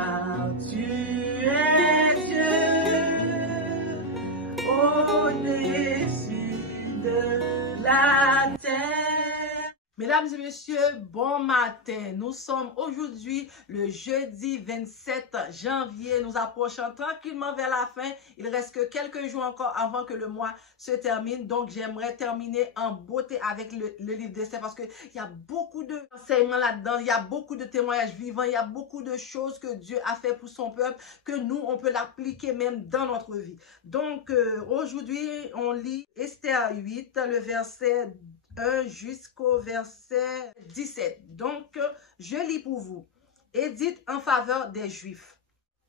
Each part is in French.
car tu es Dieu au-dessus de la terre. Mesdames et messieurs, bon matin. Nous sommes aujourd'hui le jeudi 27 janvier. Nous approchons tranquillement vers la fin. Il reste que quelques jours encore avant que le mois se termine. Donc, j'aimerais terminer en beauté avec le livre d'Esther parce qu'il y a beaucoup d'enseignements là-dedans. Il y a beaucoup de témoignages vivants. Il y a beaucoup de choses que Dieu a fait pour son peuple que nous, on peut l'appliquer même dans notre vie. Donc, aujourd'hui, on lit Esther 8, le verset 1 jusqu'au verset 17. Donc, je lis pour vous. Édite en faveur des Juifs.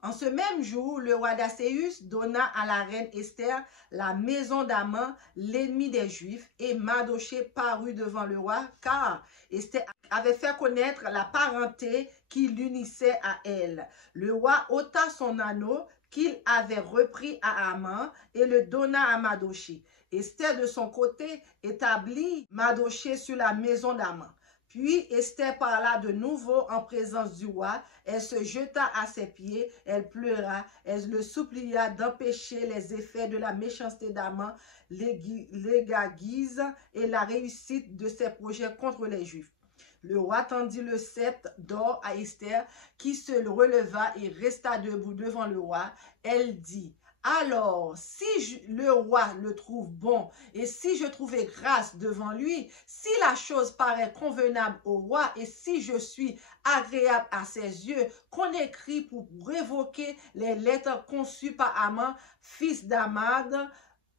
En ce même jour, le roi Dasséus donna à la reine Esther la maison d'Aman, l'ennemi des Juifs, et Mardochée parut devant le roi, car Esther avait fait connaître la parenté qui l'unissait à elle. Le roi ôta son anneau qu'il avait repris à Aman et le donna à Mardochée. Esther, de son côté, établit Mardochée sur la maison d'Aman. Puis Esther parla de nouveau en présence du roi. Elle se jeta à ses pieds, elle pleura, elle le supplia d'empêcher les effets de la méchanceté d'Aman, l'égarguise et la réussite de ses projets contre les Juifs. Le roi tendit le sceptre d'or à Esther, qui se releva et resta debout devant le roi. Elle dit: alors, si le roi le trouve bon et si je trouvais grâce devant lui, si la chose paraît convenable au roi et si je suis agréable à ses yeux, qu'on écrit pour révoquer les lettres conçues par Aman, fils d'Amad,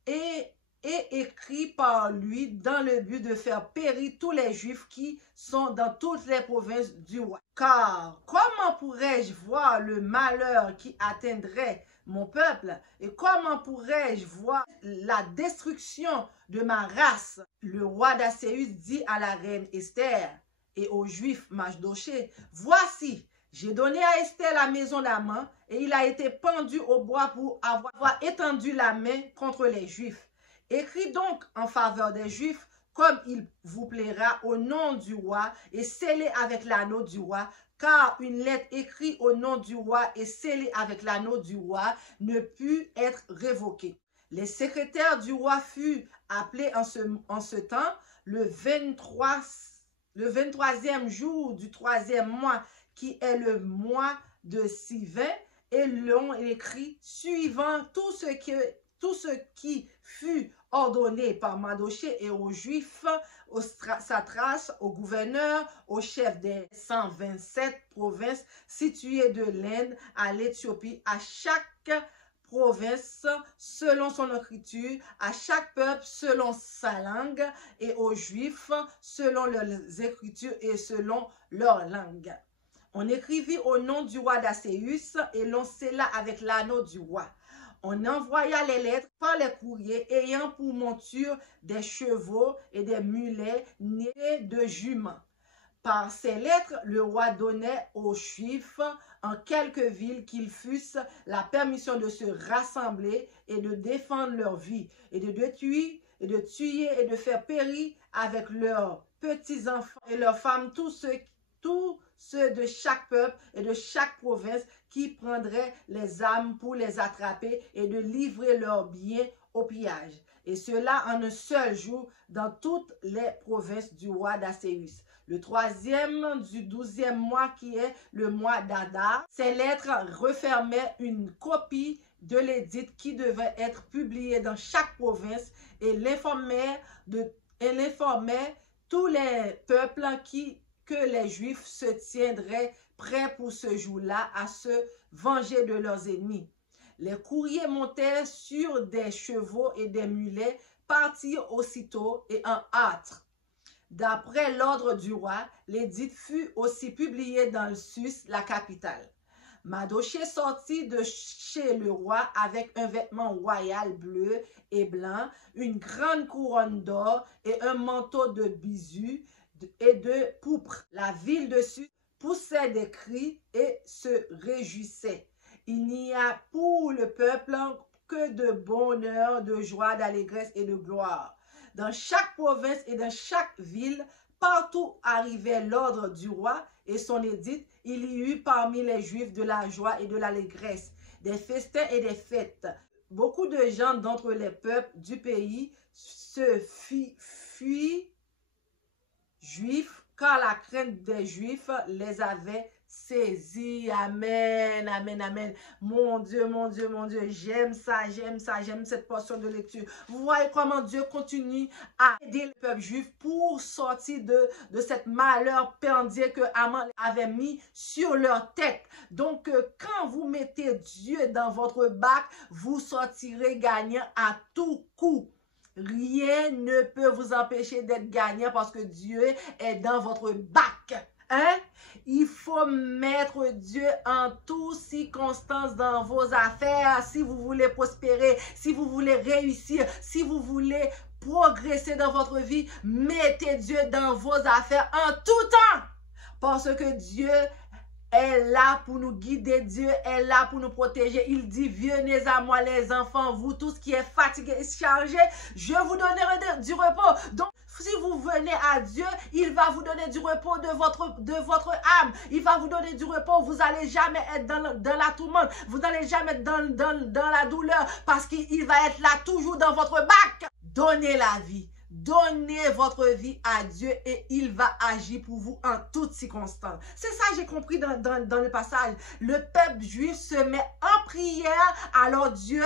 et écrit par lui dans le but de faire périr tous les Juifs qui sont dans toutes les provinces du roi. Car comment pourrais-je voir le malheur qui atteindrait mon peuple, et comment pourrais-je voir la destruction de ma race? Le roi d'Asséus dit à la reine Esther et aux Juifs Mardochée: voici, j'ai donné à Esther la maison d'Aman, et il a été pendu au bois pour avoir étendu la main contre les Juifs. Écris donc en faveur des Juifs comme il vous plaira au nom du roi, et scellez avec l'anneau du roi, car une lettre écrite au nom du roi et scellée avec l'anneau du roi ne put être révoquée. Les secrétaires du roi furent appelés en ce temps, le 23e jour du 3e mois, qui est le mois de Sivan, et l'ont écrit suivant tout ce qui fut ordonné par Mardochée et aux Juifs, aux satrapes, aux gouverneurs, aux chefs des 127 provinces situées de l'Inde à l'Éthiopie, à chaque province selon son écriture, à chaque peuple selon sa langue, et aux Juifs selon leurs écritures et selon leur langue. On écrivit au nom du roi d'Asséus et l'on scella avec l'anneau du roi. On envoya les lettres par les courriers ayant pour monture des chevaux et des mulets nés de juments. Par ces lettres, le roi donnait aux Juifs en quelques villes qu'ils fussent la permission de se rassembler et de défendre leur vie, et de tuer et de faire périr avec leurs petits-enfants et leurs femmes tous ceux de chaque peuple et de chaque province qui prendraient les armes pour les attraper et de livrer leurs biens au pillage. Et cela en un seul jour dans toutes les provinces du roi d'Asséus. Le 3e du 12e mois, qui est le mois d'Adar, ces lettres refermaient une copie de l'édit qui devait être publié dans chaque province et l'informait tous les peuples que les Juifs se tiendraient prêts pour ce jour-là à se venger de leurs ennemis. Les courriers montaient sur des chevaux et des mulets, partirent aussitôt et en hâte. D'après l'ordre du roi, l'édit fut aussi publié dans le Sus, la capitale. Mardochée sortit de chez le roi avec un vêtement royal bleu et blanc, une grande couronne d'or et un manteau de bijoux et de pourpre. La ville de Sus poussait des cris et se réjouissait. Il n'y a pour le peuple que de bonheur, de joie, d'allégresse et de gloire. Dans chaque province et dans chaque ville, partout arrivait l'ordre du roi et son édite, il y eut parmi les Juifs de la joie et de l'allégresse, des festins et des fêtes. Beaucoup de gens d'entre les peuples du pays se fuient Juifs, car la crainte des Juifs les avait saisis. Amen, amen, amen. Mon Dieu, mon Dieu, mon Dieu, j'aime ça, j'aime ça, j'aime cette portion de lecture. Vous voyez comment Dieu continue à aider le peuple juif pour sortir de cette malheur pendier que Haman avait mis sur leur tête. Donc, quand vous mettez Dieu dans votre bac, vous sortirez gagnant à tout coup. Rien ne peut vous empêcher d'être gagnant parce que Dieu est dans votre bac. Hein? Il faut mettre Dieu en toutes circonstances dans vos affaires. Si vous voulez prospérer, si vous voulez réussir, si vous voulez progresser dans votre vie, mettez Dieu dans vos affaires en tout temps. Parce que Dieu est là pour nous guider, Dieu est là pour nous protéger. Il dit, venez à moi les enfants, vous tous qui êtes fatigués et chargés, je vous donnerai du repos. Donc, si vous venez à Dieu, il va vous donner du repos de votre âme. Il va vous donner du repos. Vous n'allez jamais être dans la tourmente. Vous n'allez jamais être dans la douleur parce qu'il va être là toujours dans votre bac. Donnez la vie. Donnez votre vie à Dieu et il va agir pour vous en toutes circonstances. C'est ça que j'ai compris dans le passage. Le peuple juif se met en prière, alors Dieu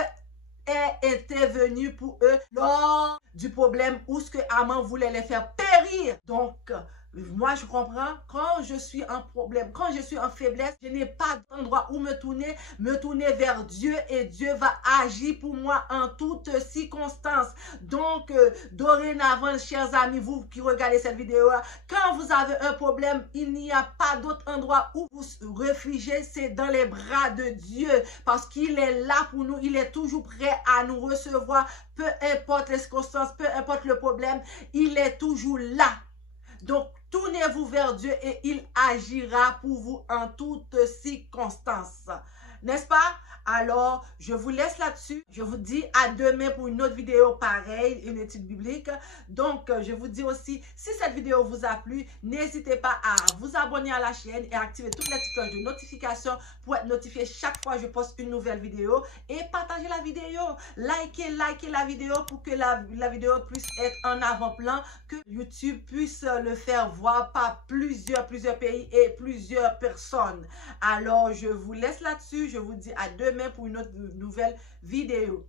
est intervenu pour eux lors du problème où ce que Haman voulait les faire périr. Donc, moi, je comprends, quand je suis en problème, quand je suis en faiblesse, je n'ai pas d'endroit où me tourner vers Dieu et Dieu va agir pour moi en toutes circonstances. Donc, dorénavant, chers amis, vous qui regardez cette vidéo, quand vous avez un problème, il n'y a pas d'autre endroit où vous réfugier, c'est dans les bras de Dieu parce qu'il est là pour nous, il est toujours prêt à nous recevoir, peu importe les circonstances, peu importe le problème, il est toujours là. Donc, tournez-vous vers Dieu et il agira pour vous en toutes circonstances. N'est-ce pas? Alors, je vous laisse là-dessus. Je vous dis à demain pour une autre vidéo pareille, une étude biblique. Donc, je vous dis aussi, si cette vidéo vous a plu, n'hésitez pas à vous abonner à la chaîne et activer toutes les petites cloches de notification pour être notifié chaque fois que je poste une nouvelle vidéo. Et partagez la vidéo. Likez la vidéo pour que la vidéo puisse être en avant-plan, que YouTube puisse le faire voir par plusieurs pays et plusieurs personnes. Alors, je vous laisse là-dessus. Je vous dis à demain pour une autre nouvelle vidéo.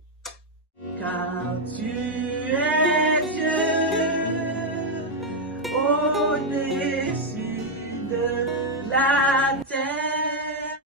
Car tu es Dieu au-dessus de la terre.